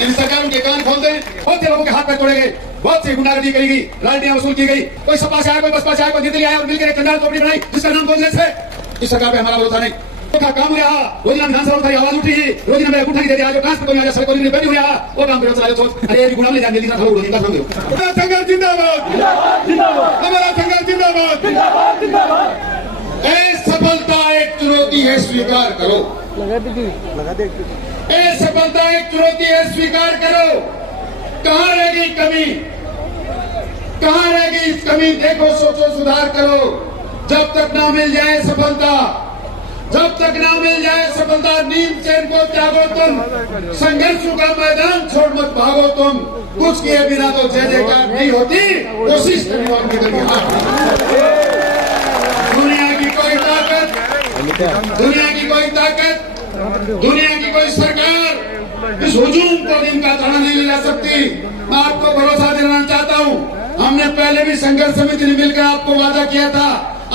इन सरकारों के कान खोल दें, बहुत से लोगों के हाथ पैर तोड़े गए, बहुत सी गुंडागर्दी करी गई, रॉयल्टियां वसूल की गई, कोई सपा से आया, कोई बसपा से आया, कोई दिल्ली आया और मिलकर एक चंडाल कंपनी बनाई जिसका नाम कांग्रेस है। इस सरकार पे हमारा भरोसा नहीं। तो क्या काम रहा, रोजाना विधानसभा में आवाज उठी, रोजाना मेरे उठा नहीं देते, आज कांस पे कोई आया, कोई नहीं बैठी रहा, वो काम करो चला सोच, अरे ये गुलाम ले जाने देना था, वो इनका काम करो। हमारा संघर्ष जिंदाबाद, जिंदाबाद, हमारा संघर्ष जिंदाबाद, जिंदाबाद, जिंदाबाद। सफलता एक चुनौती है, स्वीकार करो। सफलता एक चुनौती है, स्वीकार करो। कहाँ रह गई कमी, कहाँ रह गई इस कमी, देखो, सोचो, सुधार करो। जब तक ना मिल जाए सफलता, जब तक ना मिल जाए सफलता, नींद चैन को त्यागो तुम, संघर्षों का मैदान छोड़ मत भागो तुम। कुछ किए बिना तो जय जयकार नहीं होती, कोशिश करने वालों की कभी हार नहीं। दुनिया की कोई ताकत, दुनिया की कोई ताकत, दुनिया की कोई सरकार इस हुजूम को दिन का ताना नहीं ले सकती। मैं आपको भरोसा दिलाना चाहता हूँ, हमने पहले भी संघर्ष समिति ने मिलकर आपको वादा किया था,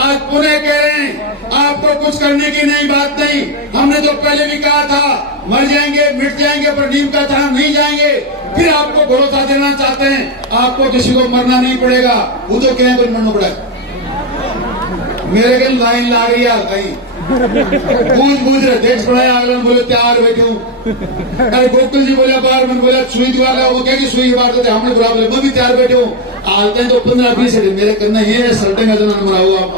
आज पुनः कह रहे हैं, आपको कुछ करने की नई बात नहीं। हमने तो पहले भी कहा था, मर जाएंगे, मिट जाएंगे, पर नीम का ताना नहीं जाएंगे। फिर आपको भरोसा देना चाहते हैं, आपको किसी को मरना नहीं पड़ेगा, वो तो कहें तो मरना पड़ेगा। मेरे के लाइन ला रही है कहीं बूझ रहे देख पड़ा, अगला बोले तैयार बैठे हूँ। अरे गोकुल जी बोले बार, मैंने बोला सुई दीवार वो क्या सुई बार तो हमने बुरा बोले, मैं भी तैयार बैठे हूँ। आलते तो 15-20 मेरे करना ये सल्टे का जना मरा हुआ आप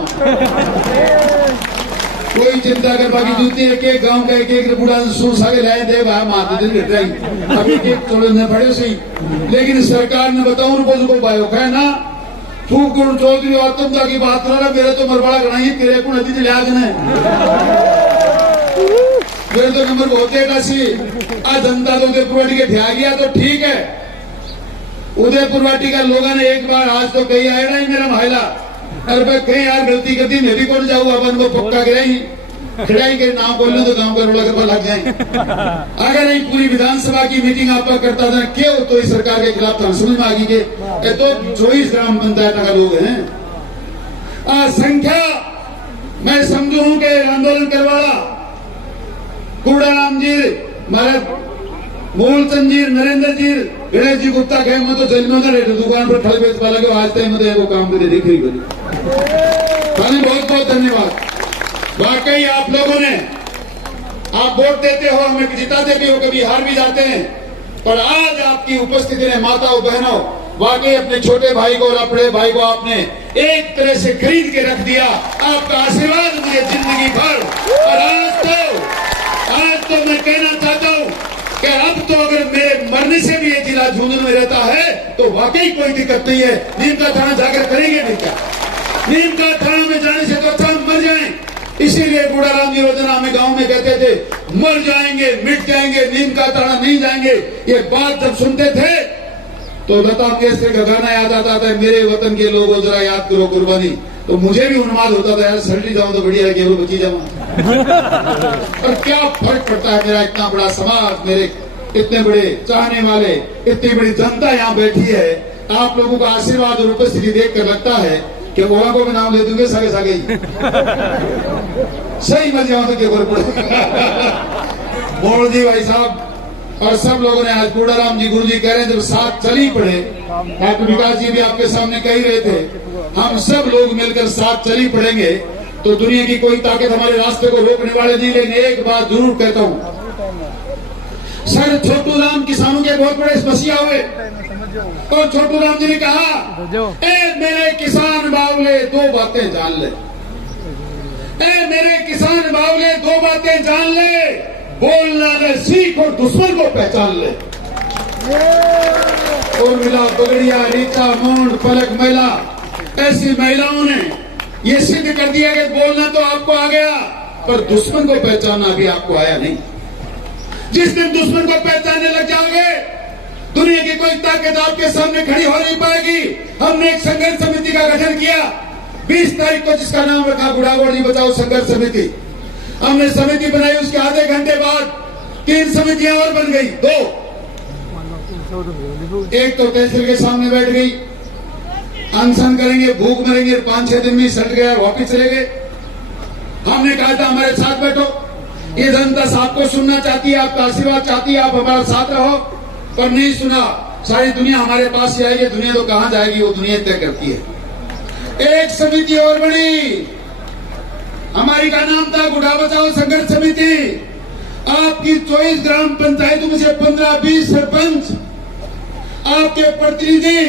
कोई चिंता कर बाकी जूती एक एक गांव का एक एक बूढ़ा सूर सागे लाए दे भाई माते दिन घटाई अभी एक छोड़ने पड़े सही। लेकिन सरकार ने बताऊं को बायो है ना फूकुण चौधरी और तुम की बात रहा मेरे तो मरवाड़ा गणाई तेरे को नदी लिया मेरे तो नंबर होते का जनता तो उदयपुर वाटी के ध्या गया तो ठीक है। उदयपुर वाटी का लोगों ने एक बार आज तो कही आया ना मेरा महिला, अरे भाई कहीं यार गलती करती मैं भी कौन जाऊँ अपन को पक्का गिराई खिड़ाई के नाम बोल तो गांव का रोड़ा करवा लग जाए। अगर नहीं पूरी विधानसभा की मीटिंग आपका करता था क्यों तो इस सरकार के खिलाफ था समझ में आ गई के तो 24 ग्राम पंचायत का लोग हैं। संख्या मैं समझू हूं कि आंदोलन करवाड़ा कूड़ाराम जी मूलचंद जी नरेंद्र जी गणेश जी गुप्ता गए मैं तो जेल में दुकान पर खड़े बेच पा लगे आज तक वो काम करे देख रही बहुत बहुत धन्यवाद। वाकई आप लोगों ने आप वोट देते हो हमें जिताते भी हो कभी हार भी जाते हैं पर आज आपकी उपस्थिति ने माताओं बहनों वाकई अपने छोटे भाई को और अपने भाई को आपने एक तरह से खरीद के रख दिया। आपका आशीर्वाद मुझे जिंदगी भर और आज तो मैं कहना चाहता हूँ कि अब तो अगर मेरे मरने से भी ये जिला झुंझुनू में रहता है तो वाकई कोई दिक्कत नहीं है। नीम का थाना जाकर करेंगे नहीं क्या? नीम का थाना में जाने से तो अच्छा मर जाए। इसीलिए कूड़ाराम जी योजना में गांव में कहते थे मर जाएंगे मिट जाएंगे नीम का ताना नहीं जाएंगे। ये बात जब सुनते थे तो लता मंगेशकर का गाना याद आता था मेरे वतन के लोगों जरा याद करो कुर्बानी। तो मुझे भी उन्माद होता था यार सल्टी जाऊं तो बढ़िया है केवल बची जाऊं। और क्या फर्क पड़ता है मेरा इतना बड़ा समाज मेरे इतने बड़े चाहने वाले इतनी बड़ी जनता यहाँ बैठी है। आप लोगों का आशीर्वाद और उपस्थिति देखकर लगता है कि वहां को भी नाम ले दूंगे सागे सागे सही मर जाओ तो क्या बोल जी भाई साहब और सब लोगों ने आज कूड़ाराम जी गुरु जी कह रहे हैं जब साथ चल ही पड़े डॉक्टर विकास जी भी आपके सामने कह ही रहे थे हम सब लोग मिलकर साथ चल ही पड़ेंगे तो दुनिया की कोई ताकत हमारे रास्ते को रोकने वाले नहीं। लेकिन एक बात जरूर कहता हूँ सर छोटू राम किसानों के बहुत बड़े समस्या हुए तो छोटू राम जी ने कहा ए मेरे किसान बावले दो बातें जान ले। ए मेरे किसान बावले दो बातें जान ले बोलना ले सीख और दुश्मन को पहचान ले। और मिला बगड़िया रीता मोंड पलक महिला ऐसी महिलाओं ने ये सिद्ध कर दिया कि बोलना तो आपको आ गया पर दुश्मन को पहचानना भी आपको आया नहीं। जिस दिन दुश्मन को पहचानने लग जाओगे दुनिया की कोई ताकत आपके सामने खड़ी हो नहीं पाएगी। हमने एक संघर्ष समिति का गठन किया 20 तारीख को जिसका नाम रखा बुढ़ागोड़ी बचाओ संघर्ष समिति। हमने समिति बनाई उसके आधे घंटे बाद 3 समितियां और बन गई। 2 एक तो तहसील के सामने बैठ गई अनशन करेंगे भूख मरेंगे 5-6 दिन में सट गया वापिस चले गए। हमने कहा था हमारे साथ बैठो ये जनता आपको सुनना चाहती है आपका आशीर्वाद चाहती है आप हमारा साथ रहो। पर नहीं सुना। सारी दुनिया हमारे पास ही आएगी, दुनिया तो कहां जाएगी, वो दुनिया तय करती है। एक समिति और बनी, हमारी का नाम था गुड़ा बचाओ संघर्ष समिति। आपकी 24 ग्राम पंचायतों में से 15-20 सरपंच, आपके प्रतिनिधि,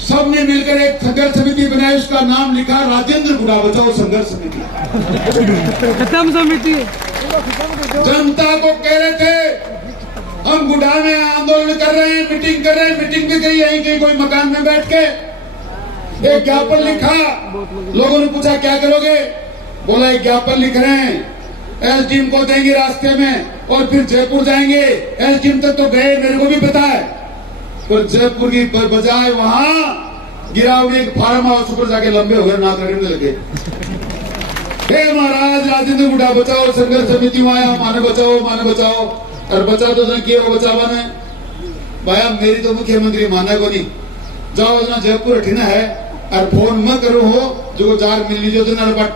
सबने मिलकर एक संघर्ष समिति बनाई। उसका नाम लिखा राजेंद्र गुड़ा बचाओ संघर्ष समिति। खत्म समिति। जनता को कह रहे थे हम गुड़ा में आंदोलन कर रहे हैं, मीटिंग कर रहे हैं। मीटिंग भी कही यहीं के कोई मकान में बैठ के एक ज्ञापन लिखा। लोगों ने पूछा क्या करोगे, बोला एक ज्ञापन लिख रहे हैं, एसडीएम को देंगे रास्ते में और फिर जयपुर जाएंगे। एसडीएम तक तो गए, मेरे को भी पता है, पर जयपुर की बजाय वहां गिरावड़ी एक फार्म हाउस पर जाके लंबे हो गए, नाक रगड़ने लगे। हे महाराज, राजेंद्र गुड़ा बचाओ संघर्ष समिति आया, माने बचाओ। और बचा तो किया बचावा ने भाया, मेरी तो मुख्यमंत्री माना को नहीं। जाओ ना जयपुर ठिना है और फोन मत करो हो जो 4 मिली जो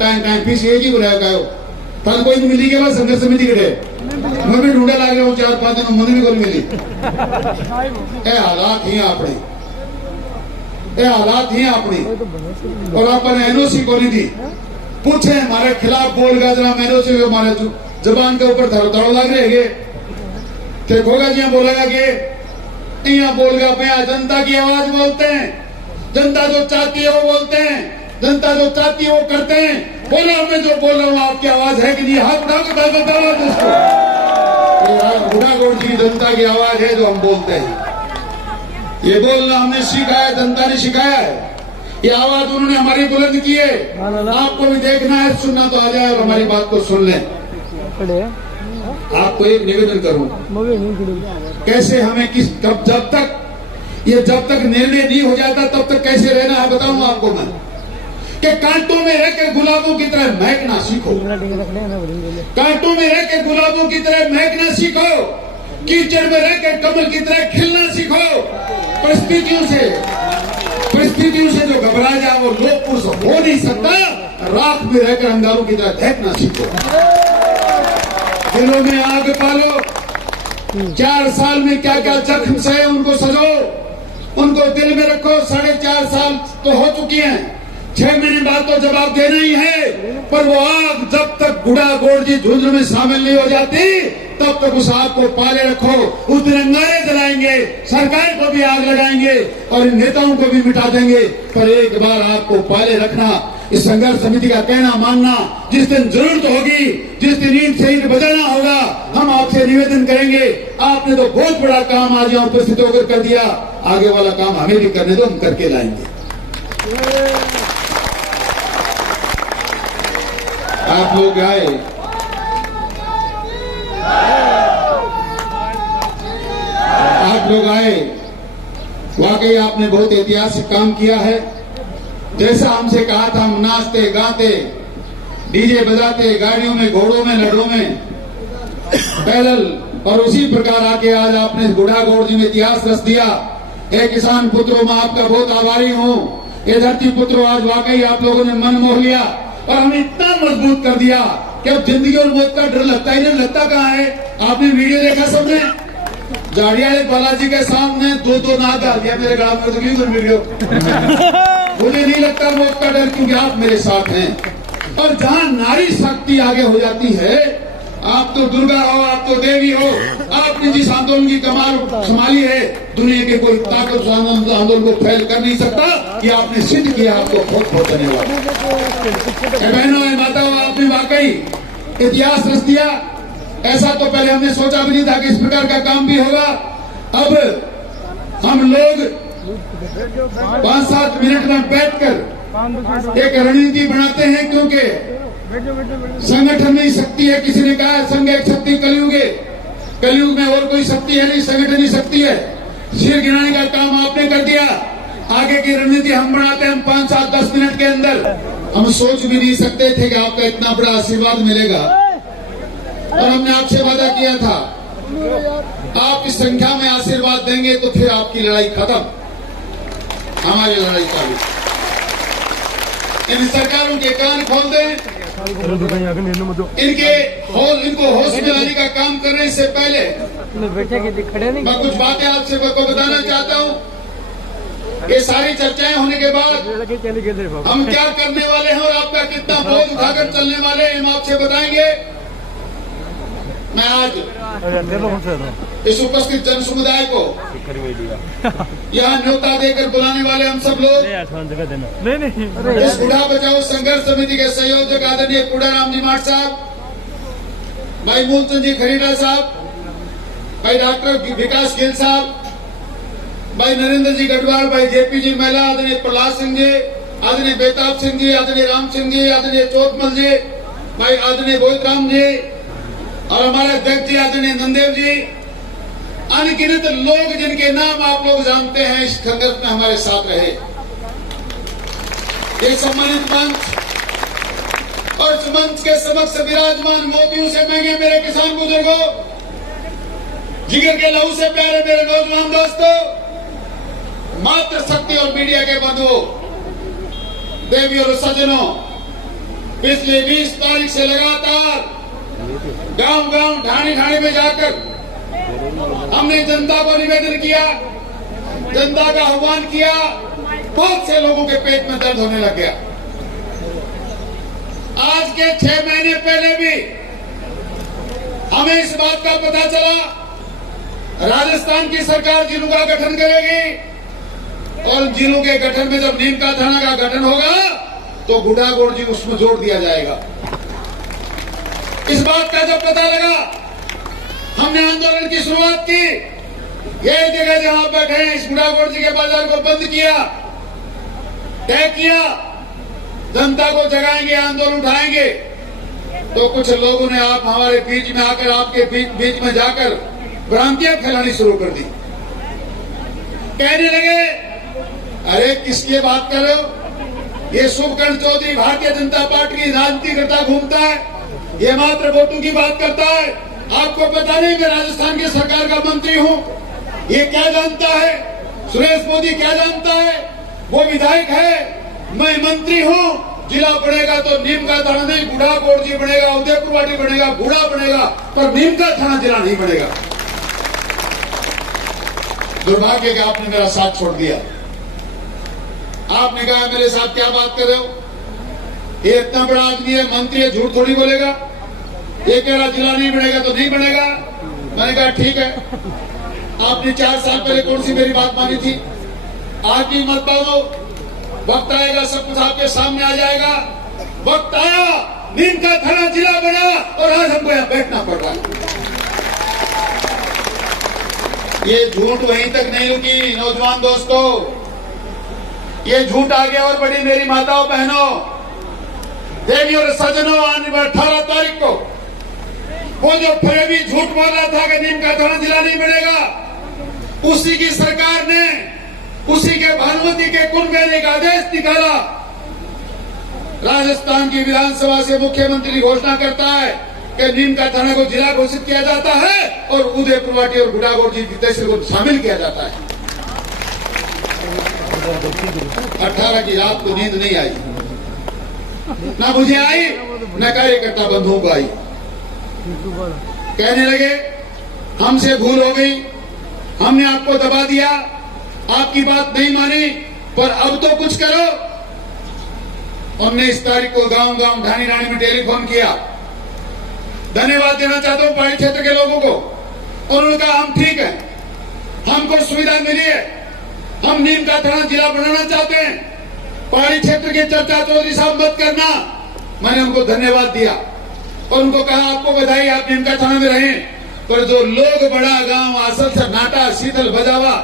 टाइम फीस एक बुलाया गायो तब कोई मिली के बाद संघर्ष समिति कटे मैं भी ढूंढा लागे हूँ 4-5 दिन मुझे भी कोई मिली। ए हालात ही अपनी और अपन एनओसी को नहीं दी। पूछे हमारे खिलाफ बोल गया जरा एनओसी हमारे जबान के ऊपर धड़ो लग रहे देखोगा जी बोलेगा कि यहाँ बोल गया मैं जनता की आवाज बोलते हैं, जनता जो चाहती है वो बोलते हैं, जनता जो चाहती है वो करते हैं। बोला मैं जो बोल रहा हूँ आपकी आवाज है कि नहीं, हाथ उठा के बताओ दोस्तों। गुड़ागोड़ जी जनता की आवाज है जो हम बोलते हैं। ये बोलना हमने सीखा है, जनता ने सिखाया है। ये आवाज उन्होंने हमारी बुलंद की है। आपको भी देखना है, सुनना तो आ जाए और हमारी बात को सुन लें। आपको एक निवेदन करूं, कैसे हमें जब तक निर्णय नहीं हो जाता तब तक कैसे रहना है बताऊं आपको मैं, कि कांटों में रहकर गुलाबों की तरह महकना सीखो। कांटों में रहकर गुलाबों की तरह महकना सीखो, कीचड़ में रहकर कमल की तरह खिलना सीखो। परिस्थितियों से जो घबरा जाए वो लोक पुरुष हो नहीं सकता। राख में रहकर अंगारों की तरह देखना सीखो। दिलों में आग पालो। 4 साल में क्या क्या जख्म सहे उनको सजो, उनको दिल में रखो। 4.5 साल तो हो चुकी हैं, 6 महीने बाद तो जवाब देना ही है। पर वो आग जब तक गुड़ागोड़ जी झुंझ में शामिल नहीं हो जाती तब तक उस आग को पाले रखो। उस दिन अंगारे जलाएंगे, सरकार को भी आग लगाएंगे और इन नेताओं को भी मिटा देंगे। पर एक बार आग को पाले रखना, इस संघर्ष समिति का कहना मानना। जिस दिन जरूरत होगी, जिस दिन ईंट से ईंट बजाना होगा, हम आपसे निवेदन करेंगे। आपने तो बहुत बड़ा काम आज यहाँ उपस्थित होकर कर दिया, आगे वाला काम हमें भी करने दो, हम करके लाएंगे। आप लोग आए, वाकई आपने बहुत ऐतिहासिक काम किया है। जैसा हमसे कहा था, हम नाचते गाते डीजे बजाते गाड़ियों में, घोड़ों में, लड़ों में, पैदल, और उसी प्रकार आके आज आपने गुड़ागोड़ जी में इतिहास रच दिया। हे किसान पुत्रों, मैं आपका बहुत आभारी हूँ। ये धरती पुत्रों, आज वाकई आप लोगों ने मन मोह लिया और हमें इतना मजबूत कर दिया कि अब जिंदगी और मौत का डर लगता ही नहीं। लगता कहाँ है? आपने वीडियो देखा सबने, जाड़ियाले बालाजी के सामने 2 नाग डाल दिया मेरे गांव में, तो क्यों वीडियो मुझे नहीं लगता मौत का डर, क्योंकि आप मेरे साथ हैं। और जहाँ नारी शक्ति आगे हो जाती है, आप तो दुर्गा हो, आप तो देवी हो, आपने जिस आंदोलन की कमाल संभाली है, दुनिया के कोई ताकत आंदोलन को फैल कर नहीं सकता। ये आपने सिद्ध किया, आपको बहुत बहुत धन्यवाद। बहनों और माताओं, आपने वाकई इतिहास रच दिया। ऐसा तो पहले हमने सोचा भी नहीं था कि इस प्रकार का काम भी होगा। अब हम लोग 5-7 मिनट में बैठकर एक रणनीति बनाते हैं, क्योंकि संगठन में ही शक्ति है। किसी ने कहा संघ एक शक्ति कलयुग है, कलयुग में और कोई शक्ति है नहीं, संगठन ही शक्ति है। सिर गिराने का काम आपने कर दिया। आगे की रणनीति हम बनाते हैं। हम 5-7-10 मिनट के अंदर, हम सोच भी नहीं सकते थे कि आपका इतना बड़ा आशीर्वाद मिलेगा। और हमने आपसे वादा किया था, आप इस संख्या में आशीर्वाद देंगे तो फिर आपकी लड़ाई खत्म, हमारी लड़ाई चालू। इन सरकारों के कान खोल दें, इनको होश में लाने का काम करने से पहले मैं कुछ बातें आपसे को बताना चाहता हूँ। ये सारी चर्चाएं होने के बाद हम क्या करने वाले हैं और आपका कितना बोझ उठाकर चलने वाले हैं हम आपसे बताएंगे। मैं आज इस उपस्थित जन समुदाय को यहाँ न्योता देकर बुलाने वाले हम सब लोग इस बूढ़ा बचाओ संघर्ष समिति के संयोजक आदरणीय कूड़ाराम जी माठ साहब, भाई मूलचंद जी खरीदा साहब, भाई डॉक्टर विकास गिल साहब, भाई नरेंद्र जी गढ़वाल, भाई जेपी जी महिला, आदरणीय प्रहलाद सिंह जी, आदरणीय बेताब सिंह जी, आदरणीय राम सिंह जी, आदरणीय चौथमल जी, भाई आदरणीय बोधराम जी और हमारे अध्यक्ष जी आदरणीय नंदेव जी, अनगिनत लोग जिनके नाम आप लोग जानते हैं इस संघर्ष में हमारे साथ रहे। ये सम्मानित मंच और इस मंच के समक्ष विराजमान मोतियों से महंगे मेरे किसान बुजुर्गों, जिगर के लहू से प्यारे मेरे नौजवान दोस्तों, मातृ शक्ति और मीडिया के बंधुओं, देवियों और सज्जनों, पिछले 20 तारीख से लगातार गांव-गांव ढाणी-ढाणी में जाकर हमने जनता को निवेदन किया, जनता का आह्वान किया। बहुत से लोगों के पेट में दर्द होने लग गया। आज के 6 महीने पहले भी हमें इस बात का पता चला राजस्थान की सरकार जिलों का गठन करेगी और जिलों के गठन में जब नीम का थाना का गठन होगा तो गुड़ागोड़ जी उसमें जोड़ दिया जाएगा। इस बात का जब पता लगा हमने आंदोलन की शुरुआत की। यह जगह जहां बैठे हैं इस गुड़ागोड़ जी के बाजार को बंद किया, तय किया जनता को जगाएंगे, आंदोलन उठाएंगे। तो कुछ लोगों ने आप हमारे बीच में आकर आपके बीच में जाकर भ्रांतियां फैलानी शुरू कर दी। कहने लगे अरे किसकी बात कर रहे हो, ये शुभकर्ण चौधरी भारतीय जनता पार्टी की राजनीति करता घूमता है, ये मात्र वोटों की बात करता है। आपको पता नहीं मैं राजस्थान की सरकार का मंत्री हूँ, ये क्या जानता है, सुरेश मोदी क्या जानता है, वो विधायक है, मैं मंत्री हूँ। जिला बनेगा तो नीम का थाना नहीं, गुड़ागोड़ जी बनेगा, उदयपुर वाटी बनेगा, गुड़ा बनेगा, पर नीम का थाना जिला नहीं बनेगा। दुर्भाग्य कि आपने मेरा साथ छोड़ दिया। आपने कहा मेरे साथ क्या बात कर रहे हो, ये इतना बड़ा आदमी है, मंत्री है, झूठ थोड़ी बोलेगा। ये कह रहा जिला नहीं बनेगा तो नहीं बनेगा। मैंने कहा ठीक है, आपने 4 साल पहले कौन सी मेरी बात मानी थी, आज भी मत मानो। वक्त आएगा सब कुछ आपके सामने आ जाएगा। वक्त आया, नीम का थाना जिला बना और आज हमको यहाँ बैठना पड़ रहा है। ये झूठ वहीं तक नहीं रुकी नौजवान दोस्तों, ये झूठ आगे और बढ़ी। मेरी माताओं बहनों, देवियों और सज्जनों, आने वाली 18 तारीख को वो जो फरेबी झूठ बोल रहा था कि नीम का थाना जिला नहीं बनेगा, उसी की सरकार ने उसी के भानुमति के कुंभ में एक आदेश निकाला। राजस्थान की विधानसभा से मुख्यमंत्री घोषणा करता है कि नीम का थाना को जिला घोषित किया जाता है और उदयपुर वाटी और गुड़ागोड़ जी की तहसील को शामिल किया जाता है। 18 की रात को नींद नहीं आई, ना मुझे आई न कार्यकर्ता बंधुओं को आई। कहने लगे हमसे भूल हो गई, हमने आपको दबा दिया, आपकी बात नहीं मानी, पर अब तो कुछ करो। 19 तारीख को गांव-गांव ढाणी-ढाणी में टेलीफोन किया। धन्यवाद देना चाहता हूं पहाड़ी क्षेत्र के लोगों को। उन्होंने कहा हम ठीक है, हमको सुविधा मिली है, हम नीम का थाना जिला बनाना चाहते हैं, पहाड़ी क्षेत्र की चर्चा चौधरी साहब मत करना। मैंने उनको धन्यवाद दिया और उनको कहा आपको बधाई, आप नीम का थाना में रहें, पर जो लोग बड़ा गांव आसल से नाटा, शीतल, बजावा,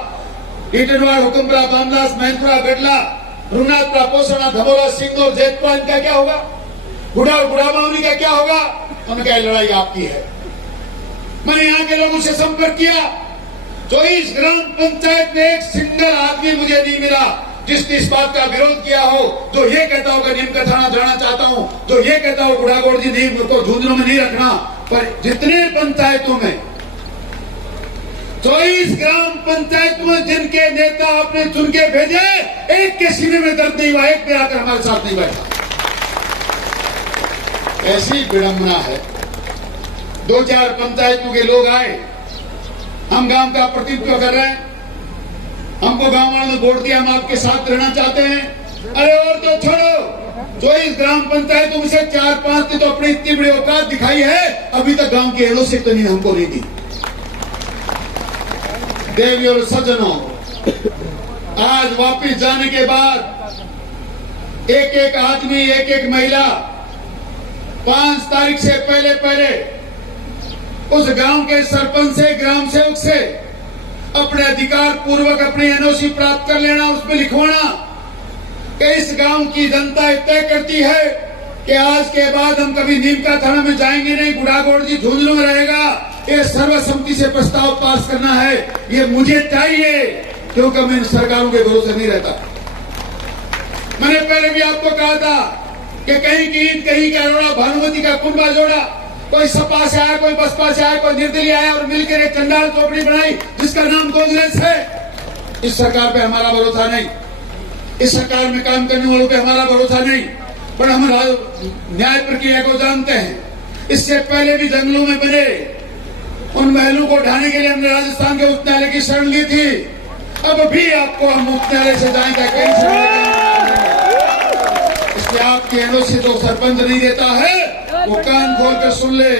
ईटनवाड़, हुकुमपुरा, बामदास, मैनपुरा, गडला, रुनाथपुरा, पोसना, धमोला, सिंगोर, जैतपुरा, इनका क्या होगा, गुड़ा और गुड़ामावनी का क्या होगा? उनका लड़ाई आपकी है। मैंने यहाँ के लोगों से संपर्क किया, जो इस ग्राम पंचायत में एक सिंगल आदमी मुझे नहीं मिला जिसने इस बात का विरोध किया हो, जो ये कहता हो कि नीम का थाना जाना चाहता हूं, जो ये कहता हो गुड़ागोड़ जी नीम को झुंझुनों में नहीं रखना। पर जितने पंचायतों में 24 ग्राम पंचायत में जिनके नेता आपने चुन के भेजे, एक के सीने में दर्द नहीं हुआ, एक पे आकर हमारे साथ नहीं बैठा। ऐसी विडंबना है। 2-4 पंचायतों के लोग आए, हम गांव का प्रतिनिधित्व कर रहे हैं, हमको गांव वालों ने वोट दिया, हम आपके साथ रहना चाहते हैं। अरे और तो छोड़ो, जो इस ग्राम पंचायतों में से 4-5 ने तो अपनी इतनी बड़ी औकात दिखाई है, अभी तक गांव की एलओसी तो नहीं हमको नहीं दी। देवी और सज्जनों, आज वापिस जाने के बाद एक एक आदमी, एक एक महिला 5 तारीख से पहले उस गांव के सरपंच से, ग्राम सेवक से अपने अधिकार पूर्वक अपनी एनओसी प्राप्त कर लेना, उसमें लिखवाना कि इस गांव की जनता तय करती है कि आज के बाद हम कभी नीमका थाना में जाएंगे नहीं, गुड़ागोड़ जी झुंझुनू में रहेगा। ये सर्वसम्मति से प्रस्ताव पास करना है, ये मुझे चाहिए, क्योंकि मैं इन सरकारों के भरोसे नहीं रहता। मैंने पहले भी आपको कहा था कि कहीं की ईद, कहीं का अरोड़ा, भानुमती का कुंभा जोड़ा, कोई सपा से आया, कोई बसपा से आया, कोई निर्दलीय आया और मिलकर एक चंडाल चौपड़ी बनाई जिसका नाम कांग्रेस है। इस सरकार पे हमारा भरोसा नहीं, इस सरकार में काम करने वालों पे हमारा भरोसा नहीं, पर हम न्याय प्रक्रिया को जानते हैं। इससे पहले भी जंगलों में बने उन महलों को उठाने के लिए हमने राजस्थान के उच्च न्यायालय की शरण ली थी। अब भी आपको हम उच्च न्यायालय से जाएंगे, कहीं से इसलिए आपकी एनओसी तो सरपंच नहीं देता है, वो कान खोल कर सुन ले।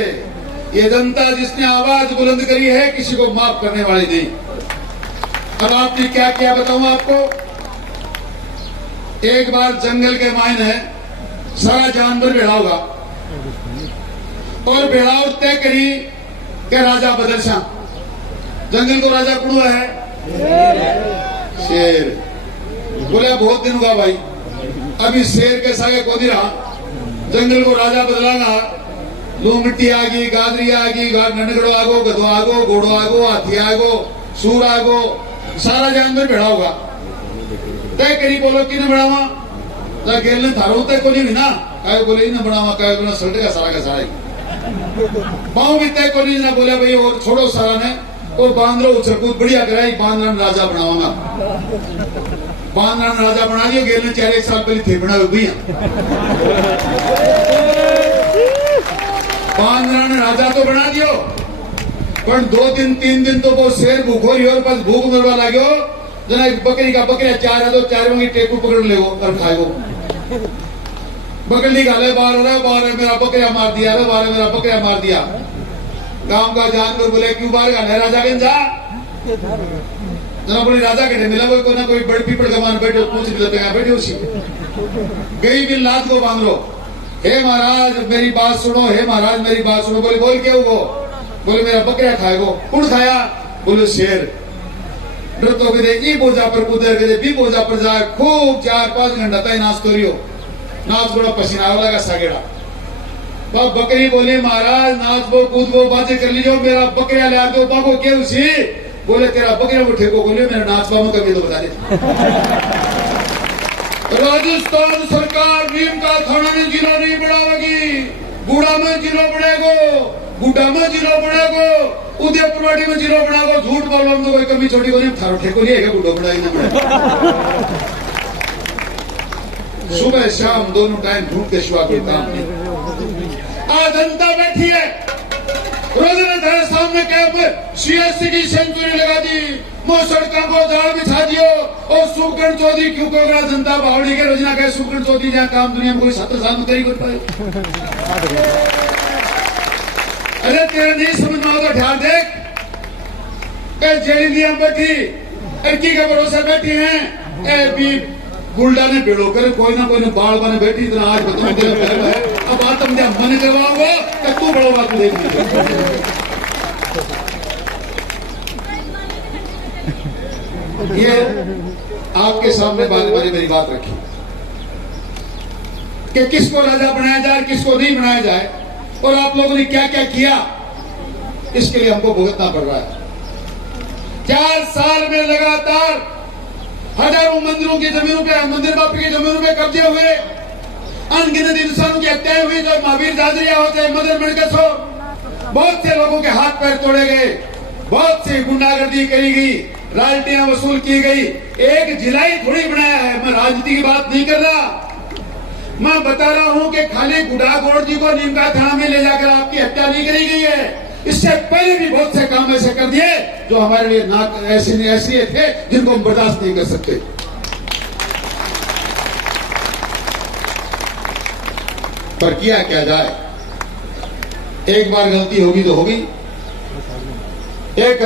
ये जनता जिसने आवाज बुलंद करी है, किसी को माफ करने वाली नहीं। अब आपने क्या किया बताऊं आपको। एक बार जंगल के मायने है सारा जानवर भेड़ा होगा और भेड़ाव तय करी के राजा बदल शाह। जंगल को राजा कौन हुआ है? शेर। बोले बहुत दिन हुआ भाई, अभी शेर के सागे को नहीं रहा, जंगल को राजा बदलाना। लो मिट्टी आ गई, गादरी आ गई, नंदगढ़ो आगो, गधो आगो, घोड़ो आगो, हाथी आगो, सूर आगो, सारा जानवर भेड़ा होगा। तय करी बोलो कि न बढ़ावा, गेल ने थारो तय को नहीं ना, काय बोले न बढ़ावा, काय बोला सल्ट का सारा पाँव भी तय को नहीं ना। बोले भाई और छोड़ो सारा ने, और बांद्रो उछलकूद बढ़िया कराई, बांद्रा राजा बनाऊंगा। बांद्रा राजा बना दियो, गेल ने 4 साल पहले थे बना भैया। बांद्रा ने राजा तो बना दियो, पर 2 दिन 3 दिन तो वो शेर भूखो ही और बस भूख मरवा लागो। जना बकरी का बकरिया चार है तो चारों की टेकू पकड़ ले और खाएगो। बकरी निकाले बाहर मेरा बकरिया मार दिया, बाहर मेरा बकरिया मार दिया। गांव का जानवर बोले क्यों बाहर का राजा के जा जना बोले राजा के मिला कोई ना कोई बड़ पीपल का मान बैठो, पूछ बैठे उसी गई भी लाद को बांध लो। हे महाराज मेरी बात सुनो, हे महाराज मेरी बात सुनो। बोले बोल क्या वो? बोले मेरा बकरिया खाएगो। कौन खाया? बोले शेर। डर तो कदे बोझा पर कूदे, कदे बी बोझा पर जाए, खूब 4-5 घंटा तय नाच तो रियो, नाच बड़ा पसीना लगा सागेड़ा। तो बकरी बोली महाराज नाच वो कूद वो बातें कर लीजिए, मेरा बकरिया ले आते बाबो क्या उसी। बोले तेरा बकरिया वो ठेको, बोले मेरा नाच बाबू कभी तो बता दे। राजस्थान सरकार नीमका थाना में जिला नहीं बढ़ावेगी, गुड़ा में जिला बढ़ेगो, गुड्डा में जिला बढ़ेगो, उदयपुरवाड़ी में जिला बढ़ागो। झूठ बोलो हम तो कोई कमी छोटी को नहीं, थारो ठेको नहीं है गुड्डो बढ़ाई ना। सुबह शाम दोनों टाइम झूठ के सिवा कोई काम नहीं। आज जनता बैठी है, रोजाना तेरे सामने क्या सीएससी की सेंचुरी लगा दी, वो सड़कों को जाल बिछा दियो। और सुखकरण चौधरी क्यों कोगरा जनता बावड़ी के रोजना कहे सुखकरण चौधरी जहाँ काम दुनिया में कोई 70 साल में करी कर पाए। अरे तेरा नहीं समझ में आता, ध्यान देख, जेली बैठी लड़की के भरोसे बैठी है, गुल्डा ने बेड़ो कर कोई ना बाल बने बैठी। इतना आज बताऊंगा अब बात तुम मन करवाओगे कि तू बड़ो बात देख। ये आपके सामने मेरी बात रखी कि किसको राजा बनाया जाए, किसको नहीं बनाया जाए, और आप लोगों ने क्या क्या किया, इसके लिए हमको भुगतना पड़ रहा है। 4 साल में लगातार हजारों मंदिरों की जमीनों पे, मंदिर बापू की जमीनों पे कब्जे हुए, अनगिनत इंसानों की हत्याएं हुई, जो महावीर जाजरिया हो चाहे मदन मनकस हो, बहुत से लोगों के हाथ पैर तोड़े गए, बहुत सी गुंडागर्दी करी गई, रॉयल्टियां वसूल की गई। एक जिला ही थोड़ी बनाया है, मैं राजनीति की बात नहीं कर रहा। मैं बता रहा हूं कि खाली गुडागोड़ जी को नीमका थाना में ले जाकर आपकी हत्या नहीं करी गई है। इससे पहले भी बहुत से काम ऐसे कर दिए जो हमारे लिए ना ऐसे थे जिनको हम बर्दाश्त नहीं कर सकते। पर किया क्या जाए, एक बार गलती होगी तो होगी। एक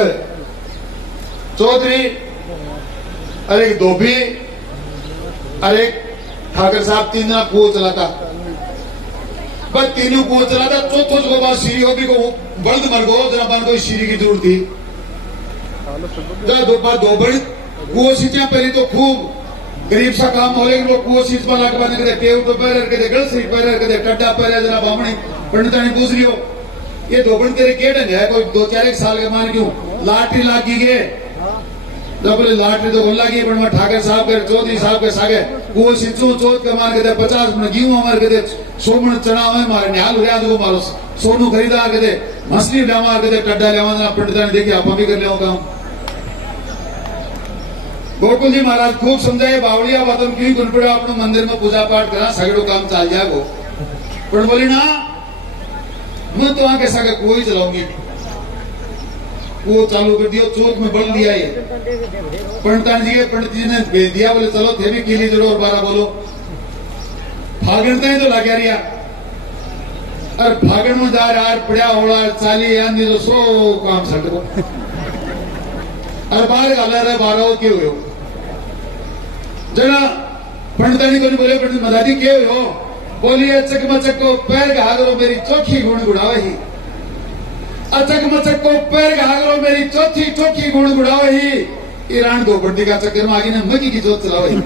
चौधरी और एक धोबी और एक ठाकर साहब तीन जना कुओं चलाता, बस तीनों कुओं चलाता। चौथो जो बात सीरी होगी को बल्द मर गो जना बार कोई सीरी की जरूरत थी। दो बड़ी कुओं सींचा पहले तो खूब गरीब सा काम हो, लेकिन वो कुओं सींच वाला के बाद कहते टेव तो पैर कहते गल सीट पैर कहते टड्डा पैर जरा बामणी पंडितानी पूछ लियो ये धोबड़ी तेरे के ढंग है कोई 2-4 साल के मान क्यों लाटरी लागी गए जब बोले लाटरी तो लागी पर मैं ठाकर साहब के चौधरी साहब के सागे कुओं सींचू चौथ के मान कहते 50 मन गेहूं हमारे कहते 100 मन चना हमें मारे निहाल हुआ जो मारो सोनू खरीदा कहते मछली लेवा कहते टड्डा लेवा पंडितानी देखिए आप भी कर ले काम। गोकुल जी महाराज खूब समझाए बावड़िया बातों क्यों गुन पड़े अपने मंदिर में पूजा पाठ करा सगड़ो काम चल जाएगो पर बोली ना मैं तो आके सगे कोई चलाऊंगी वो चालू कर दियो चौक में बढ़ दिया ये पंडित जी ने भेज दिया बोले चलो थे भी कीली जोड़ो और 12 बोलो फागण ही तो लगा रिया और फागण में जा रहा पड़ा होड़ा चाली आंधी तो 100 काम सको और बाहर गाला रहे 12 क्यों हो जना पंडितानी को बोले पंडित मदादी के हो बोलिए चकमचक को पैर का हागरो मेरी चौथी गुण गुड़ावही अचकमचक को पैर का हागरो मेरी चौथी गुण गुड़ावही ईरान दो बड्डी का चक्कर में आगे ने मगी की जोत चलावही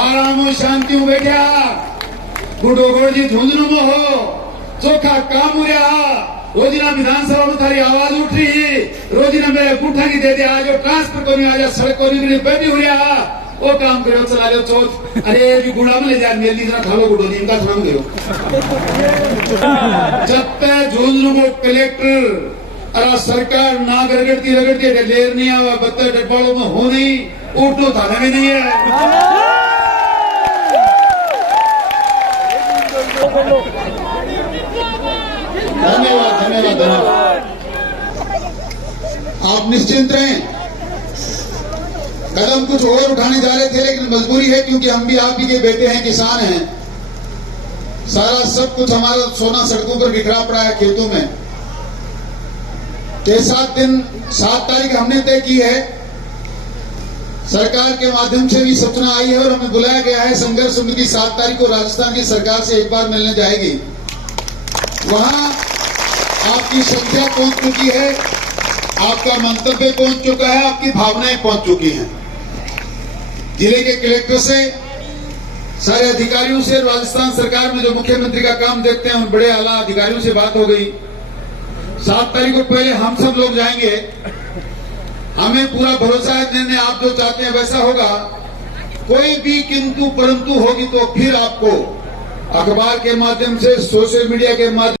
आराम शांति में बैठा गुडो गोड़ी झुंझुनू में हो चोखा काम हुआ रोजीना विधानसभा में थारी आवाज उठ रही रोजीना मेरे गुठा की दे दे आज ट्रांसफर को नहीं आज सड़क को नहीं बैठी हुआ वो काम करो चला लो चौथ अरे भी गुड़ा में ले जा मेली जरा खालो गुडो नीम का थाम गयो जब तक झुंझुनू को कलेक्टर अरे सरकार ना रगड़ती लेर नहीं आवा बत्तर डटवाड़ों में हो नहीं उठो थाना में नहीं है। धन्यवाद आप निश्चिंत रहें। कदम कुछ और उठाने जा रहे थे लेकिन मजबूरी है क्योंकि हम भी आप ही के बेटे हैं, किसान हैं। सारा सब कुछ हमारा सोना सड़कों पर बिखरा पड़ा है खेतों में। 7 तारीख हमने तय की है, सरकार के माध्यम से भी सूचना आई है और हमें बुलाया गया है। संघर्ष समिति 7 तारीख को राजस्थान की सरकार से एक बार मिलने जाएगी। वहां आपकी संख्या पहुंच चुकी है, आपका मंतव्य पहुंच चुका है, आपकी भावनाएं पहुंच चुकी हैं। जिले के कलेक्टर से सारे अधिकारियों से राजस्थान सरकार में जो मुख्यमंत्री का काम देखते हैं उन बड़े आला अधिकारियों से बात हो गई। 7 तारीख को पहले हम सब लोग जाएंगे। हमें पूरा भरोसा है निर्णय आप जो चाहते हैं वैसा होगा। कोई भी किंतु परंतु होगी तो फिर आपको अखबार के माध्यम से सोशल मीडिया के माध्यम